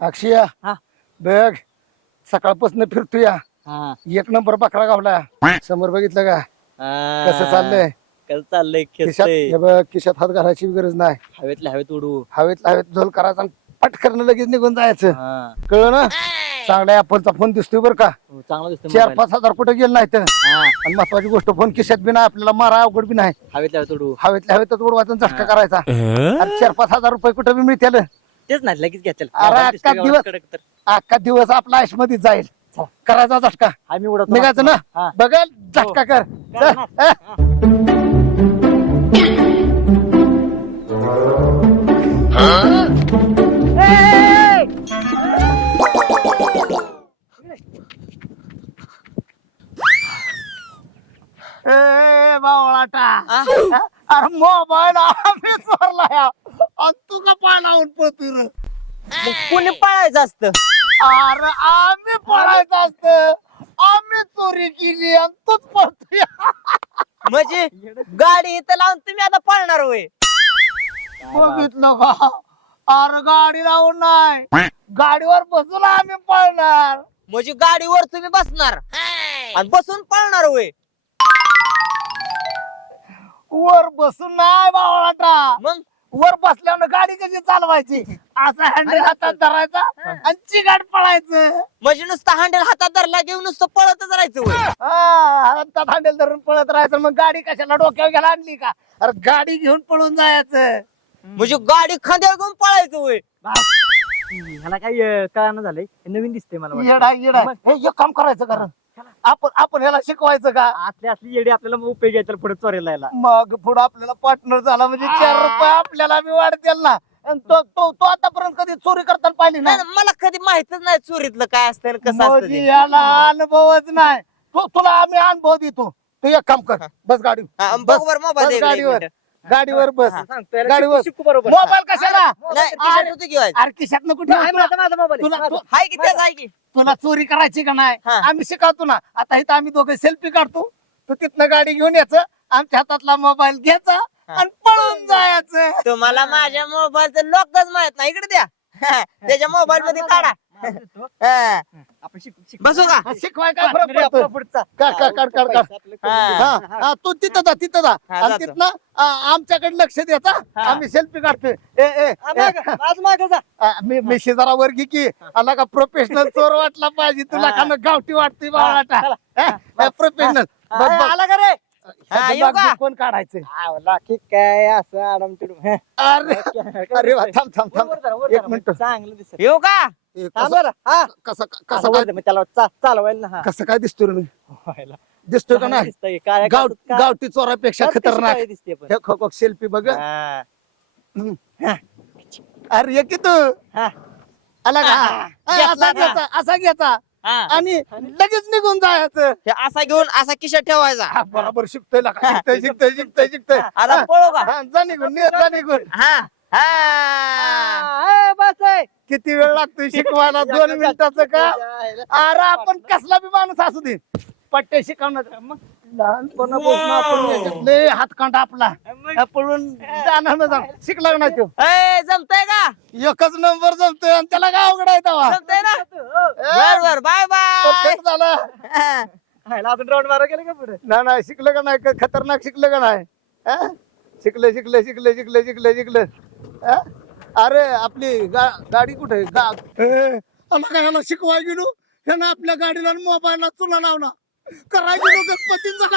अक्षया हा. बघ सकाळपासून फिरतोय. हा. एक नंबर बकरा गावला. समोर बघितलं का? कसं चाललंय? कसं चाललंय? खिशात हे बघ खिशात हात घालायची गरज नाही. हवेतल्या हवेत उडू. हवेत हवेत झोल करायचा आणि पटकन लगेच निघून जायचं. हा. कळलं ना? चांगल्या ऍपलचा फोन दिसतोय बरं का? हो, चांगला दिसतो चार पाच हजार कुठे गेलं नाही तर. हा. आणि महत्वाची गोष्ट फोन खिशात बी नाही आपल्याला मारा अवघड बी नाही. हवेतल्या हवेत उडू. हवेतल्या हवेतच उडवायचा आणि झटका करायचा. आणि चार पाच हजार रुपये कुठे बी मिळतील? तेच नाही लगेच अख्खा दिवस- कडक तर. अख्खा दिवस आपला आयुषमध्ये जाईल करायचा झटका. आम्ही उडत निघायचं ना? हा. बघल झटका कर. कर चल, हा. ए बावळाटा. अरे मोबाईल आम्ही चोरला या. आणि तू का पाय लावून पळतोय रे? मग कोणी पळायचं असतं? अरे आम्ही पळायचं असतं. आम्ही चोरी केली आणि तूच पळतोय. म्हणजे गाडी इथं लावून तुम्ही आता पळणार होय. बघितलं का अरे गाडी लावून नाही. गाडीवर बसून आम्ही पळणार. म्हणजे गाडीवर तुम्ही बसणार आणि बसून पळणार होय. वर बसून नाही बावळाटा मग? वर बसल्यावर गाडी कशी चालवायची? असा हँडल हातात धरायचा आणि चिगाट पळायचं. म्हणजे नुसतं हँडल हातात धरला घेऊन नुसतं पळतच राहायचं होय हा, हातात हँडल धरून पळत राहायचं. मग गाडी कशाला डोक्यावर घ्यायला आणली का? अरे गाडी घेऊन पळून जायचं. म्हणजे गाडी खांद्यावर घेऊन पळायचं होय ह्याला काही कळानं झालंय. हे नवीन दिसते मला वाटतं. येडा येडा. हे एक काम करायचं कारण आपण आपण ह्याला शिकवायचं का? आतली असली येडी आपल्याला मग उपयोग तर पुढे चोरीला यायला मग पुढे आपल्याला पार्टनर झाला म्हणजे चार रुपये आपल्याला बी वाढतील ना. तो तो तो आतापर्यंत कधी चोरी करताना पाहिली नाही ना ना, मला कधी माहितच नाही चोरीतलं काय असतं आणि कसं असतं म्हणजे ते. याला अनुभवच नाही. तू तुला आम्ही अनुभव देतो. तू एक काम कर बस गाडी हा, बस बघ बरं मोबाईल बस एक गाडीवर. मिनिट. गाडीवर बस. हा, सांगतो याला गाडीवर. शिकू- शिकू बरोबर. मोबाईल कशाला? नाही की व्हायचं. अरे खिशात नको ठेवू. आहे? माझा माझा मोबाईल तुला. तू- हाय की तेच आहे की? तुला चोरी करायची का नाही? हा. आम्ही शिकवतो ना. आता इथं आम्ही दोघे सेल्फी काढतो. तू तिथनं गाडी घेऊन यायचं. आमच्या हातातला मोबाईल घ्यायचा आणि पळून जायचं. तुम्हाला माझ्या मोबाईलचं लॉकच माहीत नाही. इकडे द्या. त्याच्या मोबाईल मध्ये काढा. हा. बसू का? हा, शिकवाय काय फरक पडतो? पुढचा. काढ काढ काढ काढ काढ. हा. हा, हा, तू तिथं जा तिथं जा. हा, आणि जातो. तिथनं आ, आमच्याकडे लक्ष हा. आम्ही सेल्फी काढतोय. ए ए मागं, आज मागं जा. आ, मी मी शेजारा वर्गी की. आला का प्रोफेशनल चोर वाटला पाहिजे. तुला हा. का गावठी वाटते बाळाटा प्रोफेशनल हा, आला का रे? हा, येऊ का? कोण काढायचं काय असं आडम तिडूम. हे. अरे अरे वा, थांब थांब थांब एक मिनिट चांगलं दिसत येऊ का हा, कसं बरं. हा. कसं काय मग त्याला चा- चालवायला ना. कसं काय दिसतो रे मी व्हायला. दिसतोय का नाही दिसतंय. गाव गावठी चोरापेक्षा खतरनाक दिसते पण. हे खो सेल्फी बघ हा. अरे ये की तू हा. आला का हा. हा, घेतला असा? घ्यायचा असा घ्यायचा हा. आणि लगेच निघून जायचं. हे असा घेऊन असा खिशात ठेवायचा. हा, बरोबर शिकतोय लका. शिकतोय शिकतोय शिकतोय शिकतोय. आता पळू का? हा, जा निघून निघ, जा निघून. हा हा. हा, ए, बस आहे. किती वेळ लागतोय शिकवायला? दोन मिनिटाचं का? अरे आपण कसला बी माणूस असू दे. पट्टे शिकवणार. मग लहानपणापासून आपण याच्यात लय हातकांडा आपला. पळून जाणार ना जाणार. शिकला नाही तो ए जमतय का? एकच नंबर जमतोय आणि त्याला काय अवघड आहे तेव्हा? जमतय ना. बर बर बाय बाय Perfect झालं. राऊंड मारा गेलं का पुढे? नाही नाही शिकलं का नाही? क- खतरनाक शिकलं का नाही? हा? शिकलं शिकलं शिकलं शिकलं शिकलं शिकलं. हा? अरे आपली गा- गाडी कुठे? गा ए, आला काय ह्याला शिकवाय गेलो? ह्यानं आपल्या गाडीला मोबाईलला चुला लावला. कराय गेलो गणपतींचा